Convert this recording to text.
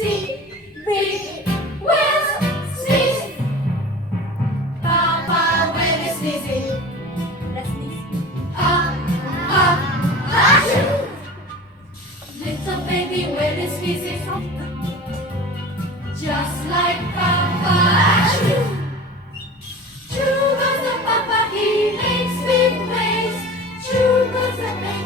Big will sneeze. Papa when is sneezing. Let's sneeze. Achoo! Little baby when is sneezing. Just like Papa. Achoo! True goes the Papa, he makes big waves. True goes the baby.